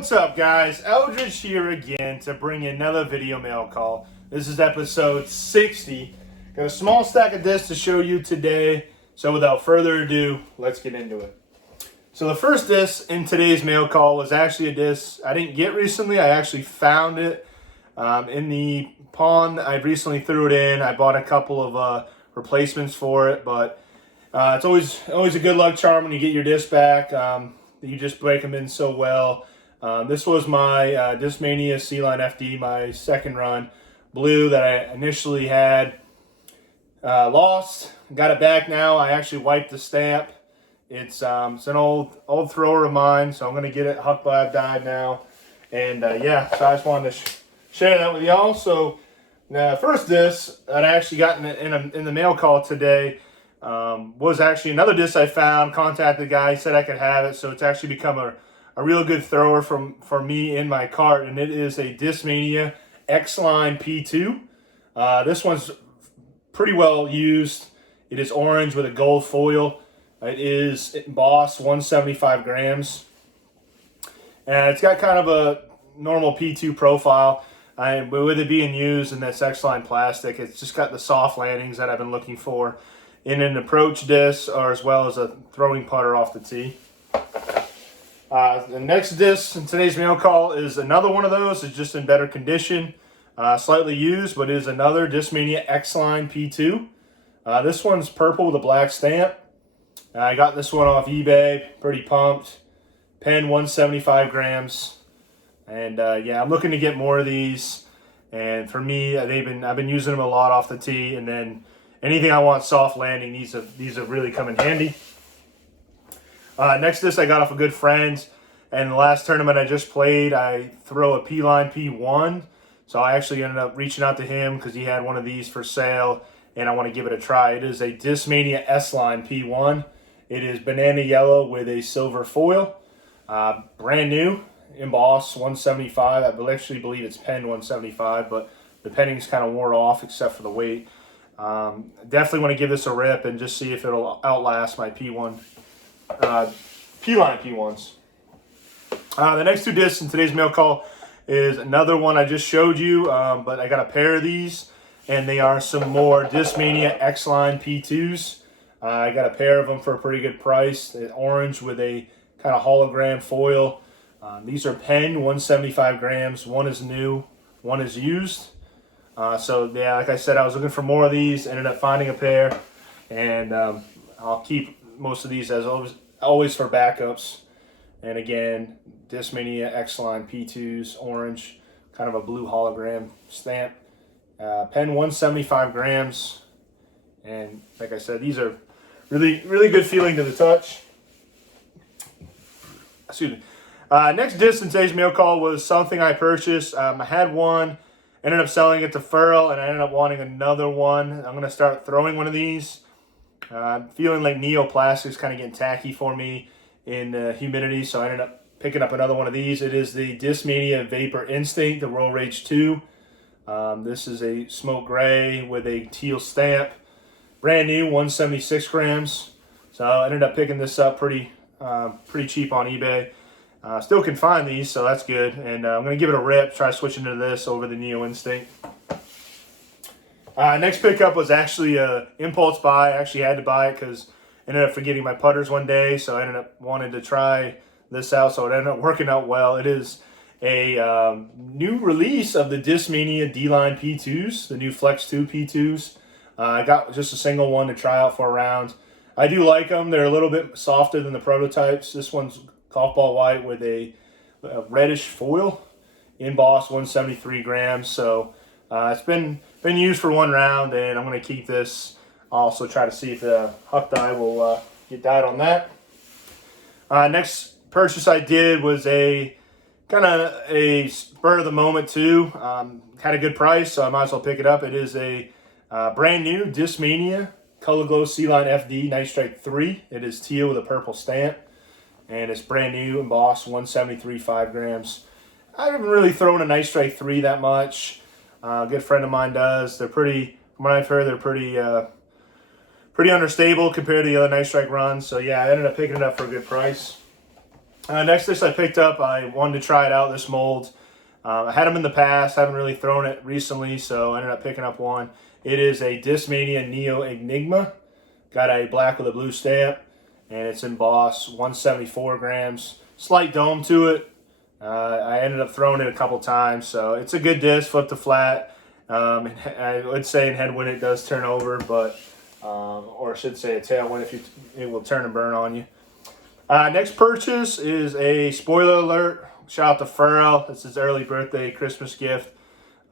What's up, guys? Eldridge here again to bring you another video mail call. This is episode 60. Got a small stack of discs to show you today. So without further ado, let's get into it. So the first disc in today's mail call was actually a disc I didn't get recently. I actually found it in the pond. I recently threw it in. I bought a couple of replacements for it, but it's always a good luck charm when you get your disc back. You just break them in so well. This was my Discmania C-Line FD, my second run blue that I initially had lost. Got it back now. I actually wiped the stamp. It's an old thrower of mine, so I'm gonna get it hucked by a dive now. And yeah, so I just wanted to share that with y'all. So the first disc that I actually got in the mail call today was actually another disc I found. Contacted the guy, said I could have it, so it's actually become a real good thrower for me in my cart, and it is a Discmania X-Line P2. This one's pretty well used. It is orange with a gold foil. It is embossed 175 grams. And it's got kind of a normal P2 profile. But with it being used in this X-Line plastic, it's just got the soft landings that I've been looking for in an approach disc, or as well as a throwing putter off the tee. The next disc in today's mail call is another one of those. It's just in better condition, slightly used, but it is another Discmania X-Line P2. This one's purple with a black stamp. I got this one off eBay, pretty pumped. Pen 175 grams. And yeah, I'm looking to get more of these. And for me, I've been using them a lot off the tee. And then anything I want soft landing, these have really come in handy. Next disc I got off a good friend, and the last tournament I just played, I throw a P-Line P1, so I actually ended up reaching out to him because he had one of these for sale, and I want to give it a try. It is a Discmania S-Line P1. It is banana yellow with a silver foil, brand new, embossed 175. I actually believe it's pen 175, but the penning's kind of worn off except for the weight. Definitely want to give this a rip and just see if it'll outlast my P1. P-Line P1s. The next two discs in today's mail call is another one I just showed you, but I got a pair of these, and they are some more Discmania X-Line P2s. I got a pair of them for a pretty good price. Orange with a kind of hologram foil. These are pen 175 grams. One is new, one is used. So yeah, like I said, I was looking for more of these, ended up finding a pair, and I'll keep most of these as always for backups. And again, Discmania X-Line P2s, orange, kind of a blue hologram stamp. Pen 175 grams. And like I said, these are really good feeling to the touch. Excuse me. Next disc in today's mail call was something I purchased. I had one, ended up selling it to Furl, and I ended up wanting another one. I'm going to start throwing one of these. Feeling like neoplastic is kind of getting tacky for me in humidity, so I ended up picking up another one of these. It is the Discmania Vapor Instinct, the Roll Rage 2. This is a smoke gray with a teal stamp. Brand new, 176 grams. So I ended up picking this up pretty cheap on eBay. Still can find these, so that's good. And I'm going to give it a rip, try switching to this over the Neo Instinct. Next pickup was actually an impulse buy. I actually had to buy it because I ended up forgetting my putters one day, so I ended up wanting to try this out, so it ended up working out well. It is a new release of the Discmania D-Line P2s, the new Flex 2 P2s. I got just a single one to try out for a round. I do like them. They're a little bit softer than the prototypes. This one's golf ball white with a reddish foil, embossed 173 grams, so it's been used for one round, and I'm going to keep this. Also try to see if the huck dye will get dyed on that. Next purchase I did was a kind of a spur of the moment too. Had a good price, so I might as well pick it up. It is a brand new Discmania Color Glow C-Line FD Night Strike 3. It is teal with a purple stamp, and it's brand new, embossed 173 5 grams. I haven't really thrown a Night Strike 3 that much. A good friend of mine does. They're pretty, from what I've heard, they're pretty unstable compared to the other Night Strike runs. So yeah, I ended up picking it up for a good price. Next dish I picked up, I wanted to try it out, this mold. I had them in the past, haven't really thrown it recently, so I ended up picking up one. It is a Discmania Neo Enigma. Got a black with a blue stamp, and it's embossed, 174 grams. Slight dome to it. I ended up throwing it a couple times, so it's a good disc, flip to flat. I would say in headwind it does turn over, but or I should say a tailwind if it will turn and burn on you. Next purchase is a spoiler alert. Shout out to Furrow. It's his early birthday Christmas gift.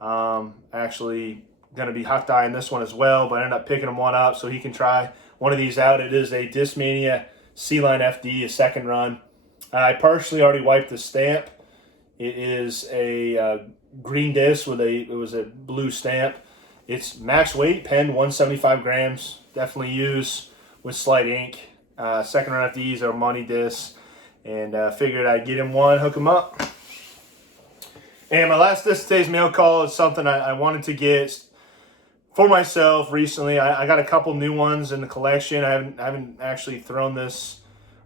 Actually going to be hot dyeing this one as well, but I ended up picking him one up so he can try one of these out. It is a Discmania C-Line FD, a second run. I partially already wiped the stamp. It is a green disc with it was a blue stamp. It's max weight, pen 175 grams. Definitely use with slight ink. Second run FDs are money discs, and figured I'd get him one, hook him up. And my last disc today's mail call is something I wanted to get for myself recently. I got a couple new ones in the collection. I haven't actually thrown this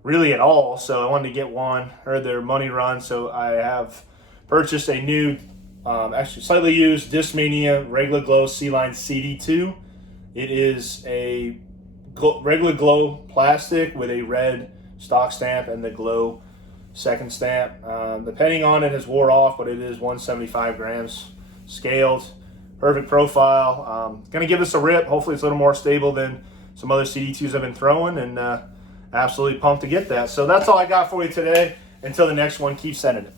really at all, so I wanted to get one. Heard their money run, so I have purchased a new, actually slightly used Discmania Regular Glow C-Line CD2. It is a regular glow plastic with a red stock stamp and the glow second stamp. The penning on it has wore off, but it is 175 grams scaled. Perfect profile. Gonna give this a rip. Hopefully it's a little more stable than some other CD2s I've been throwing, and absolutely pumped to get that. So that's all I got for you today. Until the next one, keep sending it.